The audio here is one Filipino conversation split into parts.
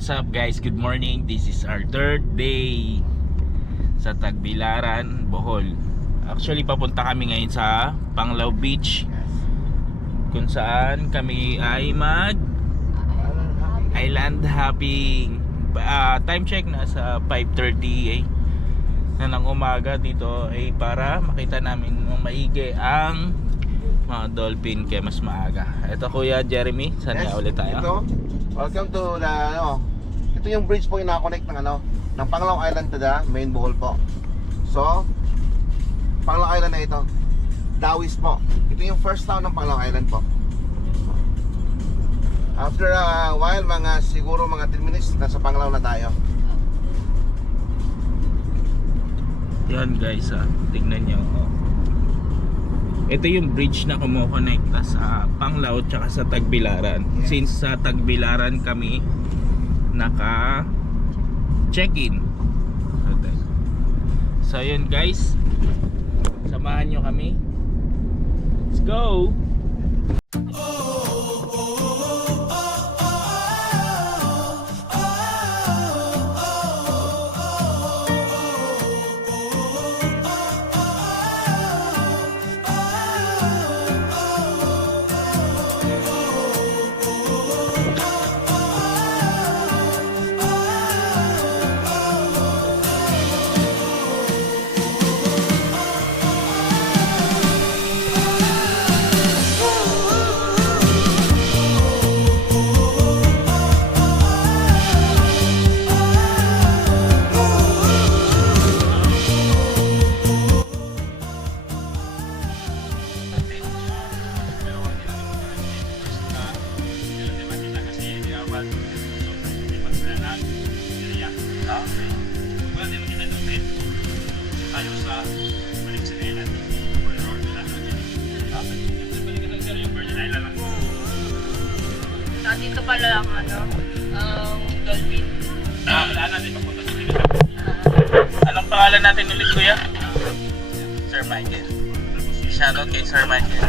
What's up guys? Good morning. This is our third day sa Tagbilaran, Bohol. Actually papunta kami ngayon sa Panglao Beach, kung saan kami ay mag island hopping. Time check na sa 5:30 na ng umaga dito ay para makita namin ng maigi ang mga dolphin kaya mas maaga. Ito Kuya Jeremy, saan nga ulit tayo? Ito, welcome to the ito yung bridge po yung nakakonect ng Panglao Island to the main Bohol po. So, Panglao Island na ito, Dawis po. Ito yung first town ng Panglao Island po. After a while, siguro mga 10 minutes, nasa Panglao na tayo. Yan guys, tingnan nyo. Ito yung bridge na kumukonekta sa Panglao tsaka sa Tagbilaran. Since sa Tagbilaran kami naka check-in. So yun guys, samahan nyo kami. Let's go! Dito pala ang dolphin. Wala natin papunta sa dito. Anong pangalan natin ulit kuya? Sir Michael. Shoutout kay Sir Michael.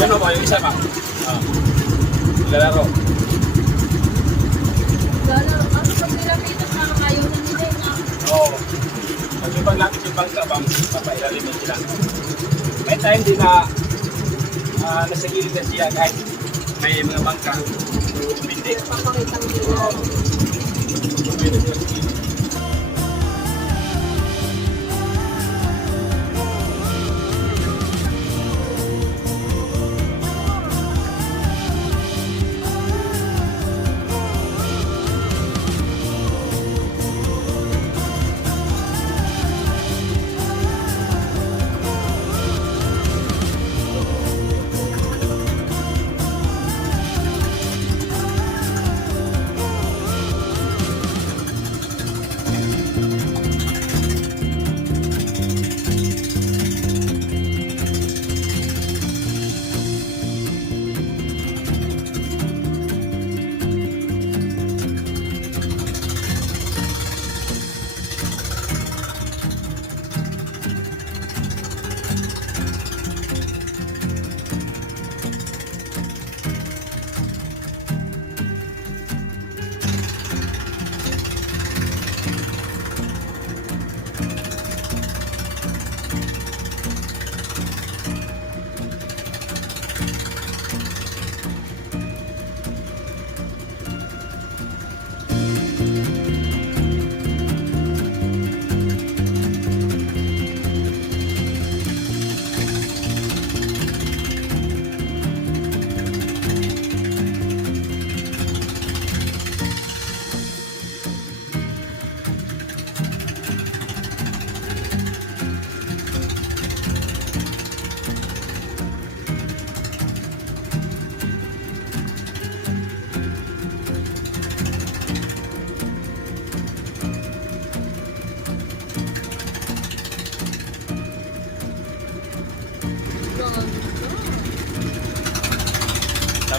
Ano ba yung isa ka? Lalaro. Lalaro. Pag nilapitan na ayaw na nila Oo. Pag ibang natin yung bangka, papailalim na sila. May time din na nasa gilid na siya kahit may mga bangka. Hindi. Papakita mo nila.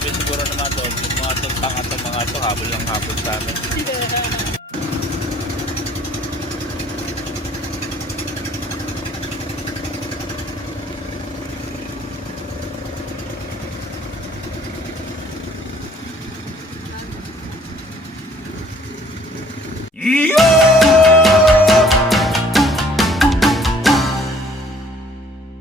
sabi siguro naman to, yung mga tuntang at mga to, habol lang habol sa amin.